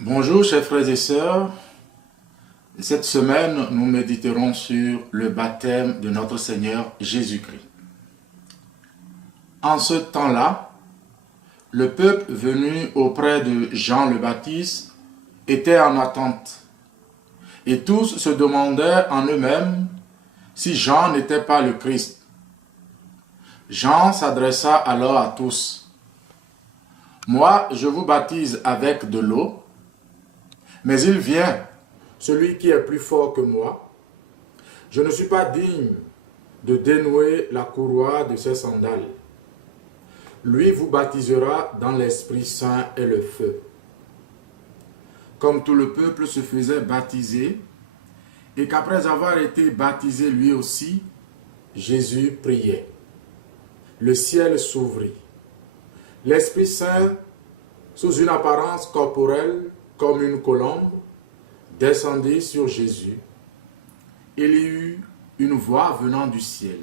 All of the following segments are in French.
Bonjour chers frères et sœurs, cette semaine nous méditerons sur le baptême de notre Seigneur Jésus-Christ. En ce temps-là, le peuple venu auprès de Jean le Baptiste était en attente et tous se demandaient en eux-mêmes si Jean n'était pas le Christ. Jean s'adressa alors à tous. « Moi, je vous baptise avec de l'eau, mais il vient, celui qui est plus fort que moi. Je ne suis pas digne de dénouer la courroie de ses sandales. Lui vous baptisera dans l'Esprit Saint et le feu. » Comme tout le peuple se faisait baptiser, et qu'après avoir été baptisé lui aussi, Jésus priait. Le ciel s'ouvrit. L'Esprit Saint, sous une apparence corporelle, comme une colombe, descendit sur Jésus. Il y eut une voix venant du ciel.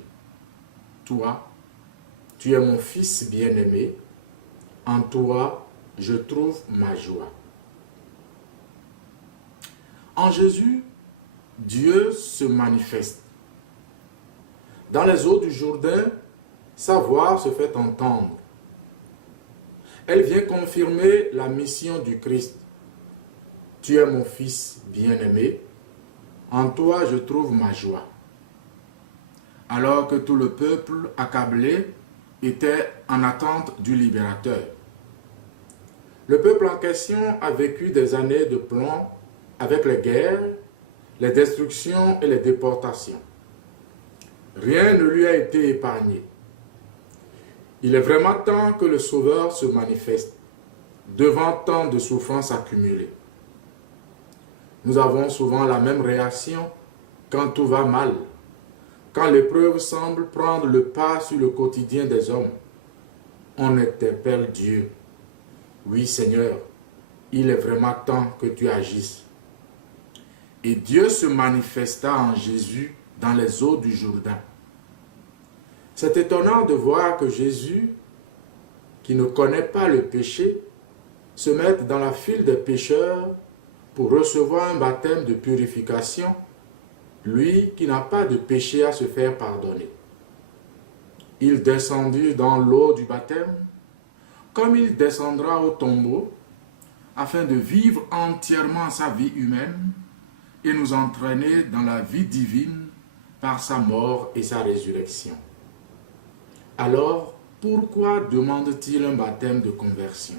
« Toi, tu es mon Fils bien-aimé, en toi je trouve ma joie. » En Jésus, Dieu se manifeste. Dans les eaux du Jourdain, sa voix se fait entendre. Elle vient confirmer la mission du Christ. Tu es mon Fils bien-aimé, en toi je trouve ma joie. Alors que tout le peuple accablé était en attente du libérateur. Le peuple en question a vécu des années de plomb avec les guerres, les destructions et les déportations. Rien ne lui a été épargné. Il est vraiment temps que le Sauveur se manifeste devant tant de souffrances accumulées. Nous avons souvent la même réaction quand tout va mal, quand l'épreuve semble prendre le pas sur le quotidien des hommes. On interpelle Dieu. Oui Seigneur, il est vraiment temps que tu agisses. Et Dieu se manifesta en Jésus dans les eaux du Jourdain. C'est étonnant de voir que Jésus, qui ne connaît pas le péché, se mette dans la file des pécheurs pour recevoir un baptême de purification, lui qui n'a pas de péché à se faire pardonner. Il descendit dans l'eau du baptême, comme il descendra au tombeau, afin de vivre entièrement sa vie humaine et nous entraîner dans la vie divine par sa mort et sa résurrection. Alors, pourquoi demande-t-il un baptême de conversion?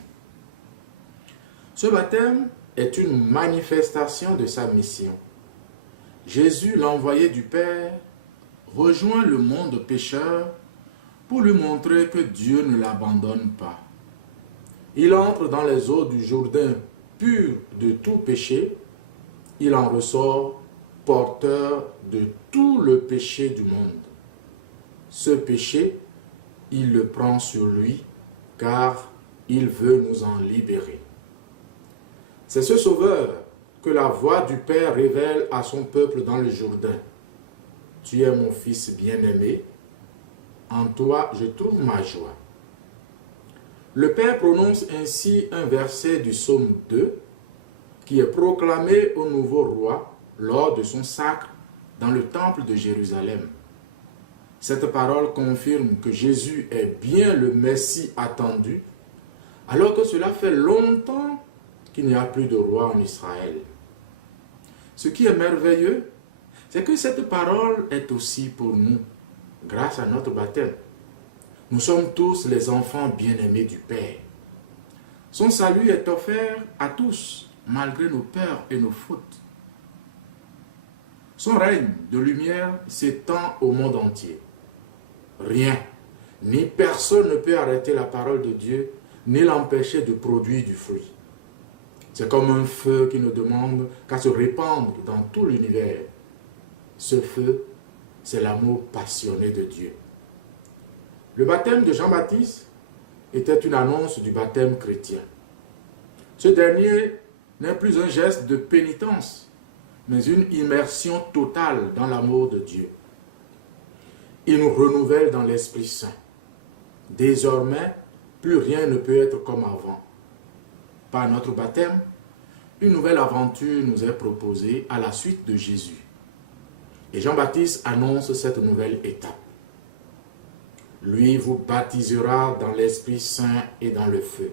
Ce baptême est une manifestation de sa mission. Jésus, l'envoyé du Père, rejoint le monde pécheur pour lui montrer que Dieu ne l'abandonne pas. Il entre dans les eaux du Jourdain pur de tout péché. Il en ressort porteur de tout le péché du monde. Ce péché, il le prend sur lui, car il veut nous en libérer. C'est ce Sauveur que la voix du Père révèle à son peuple dans le Jourdain. Tu es mon Fils bien-aimé, en toi je trouve ma joie. Le Père prononce ainsi un verset du psaume 2 qui est proclamé au nouveau roi lors de son sacre dans le temple de Jérusalem. Cette parole confirme que Jésus est bien le Messie attendu, alors que cela fait longtemps qu'il n'y a plus de roi en Israël. Ce qui est merveilleux, c'est que cette parole est aussi pour nous, grâce à notre baptême. Nous sommes tous les enfants bien-aimés du Père. Son salut est offert à tous, malgré nos peurs et nos fautes. Son règne de lumière s'étend au monde entier. Rien, ni personne ne peut arrêter la parole de Dieu, ni l'empêcher de produire du fruit. C'est comme un feu qui ne demande qu'à se répandre dans tout l'univers. Ce feu, c'est l'amour passionné de Dieu. Le baptême de Jean-Baptiste était une annonce du baptême chrétien. Ce dernier n'est plus un geste de pénitence, mais une immersion totale dans l'amour de Dieu. Il nous renouvelle dans l'Esprit Saint. Désormais, plus rien ne peut être comme avant. Par notre baptême, une nouvelle aventure nous est proposée à la suite de Jésus. Et Jean-Baptiste annonce cette nouvelle étape. Lui vous baptisera dans l'Esprit Saint et dans le feu.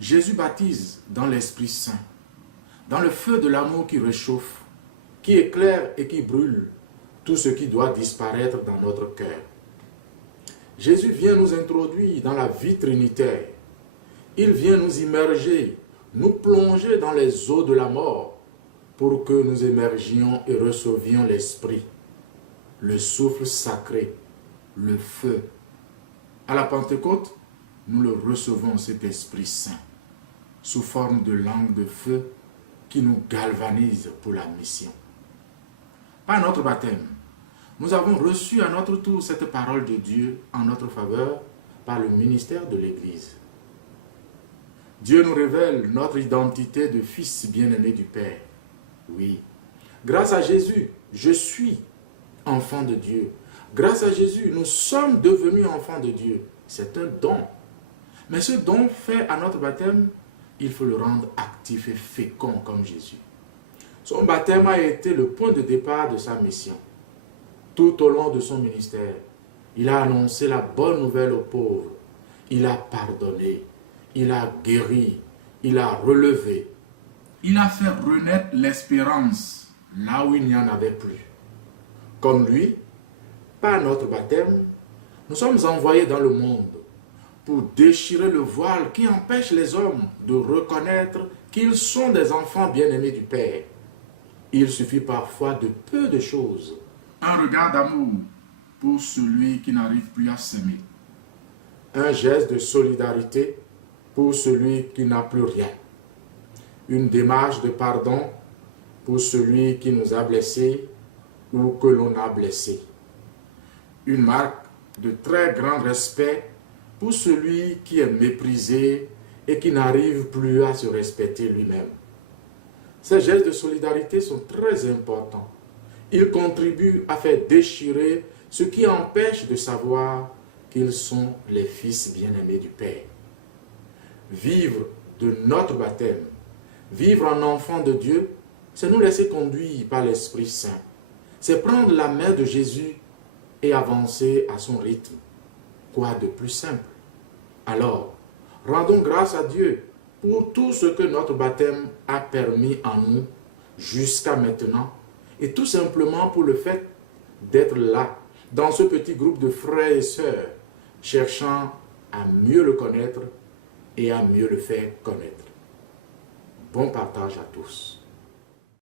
Jésus baptise dans l'Esprit Saint, dans le feu de l'amour qui réchauffe, qui éclaire et qui brûle tout ce qui doit disparaître dans notre cœur. Jésus vient nous introduire dans la vie trinitaire. Il vient nous immerger, nous plonger dans les eaux de la mort pour que nous émergions et recevions l'Esprit, le souffle sacré, le feu. À la Pentecôte, nous le recevons, cet Esprit Saint, sous forme de langue de feu qui nous galvanise pour la mission. Par notre baptême, nous avons reçu à notre tour cette parole de Dieu en notre faveur par le ministère de l'Église. Dieu nous révèle notre identité de fils bien-aimé du Père. Oui, grâce à Jésus, je suis enfant de Dieu. Grâce à Jésus, nous sommes devenus enfants de Dieu. C'est un don. Mais ce don fait à notre baptême, il faut le rendre actif et fécond comme Jésus. Son baptême a été le point de départ de sa mission. Tout au long de son ministère, il a annoncé la bonne nouvelle aux pauvres. Il a pardonné, il a guéri, il a relevé. Il a fait renaître l'espérance là où il n'y en avait plus. Comme lui, par notre baptême, nous sommes envoyés dans le monde pour déchirer le voile qui empêche les hommes de reconnaître qu'ils sont des enfants bien-aimés du Père. Il suffit parfois de peu de choses. Un regard d'amour pour celui qui n'arrive plus à s'aimer. Un geste de solidarité pour celui qui n'a plus rien. Une démarche de pardon pour celui qui nous a blessés ou que l'on a blessé. Une marque de très grand respect pour celui qui est méprisé et qui n'arrive plus à se respecter lui-même. Ces gestes de solidarité sont très importants. Ils contribuent à faire déchirer ce qui empêche de savoir qu'ils sont les fils bien-aimés du Père. Vivre de notre baptême, vivre en enfant de Dieu, c'est nous laisser conduire par l'Esprit Saint. C'est prendre la main de Jésus et avancer à son rythme. Quoi de plus simple? Alors, rendons grâce à Dieu pour tout ce que notre baptême a permis en nous jusqu'à maintenant, et tout simplement pour le fait d'être là, dans ce petit groupe de frères et sœurs, cherchant à mieux le connaître et à mieux le faire connaître. Bon partage à tous.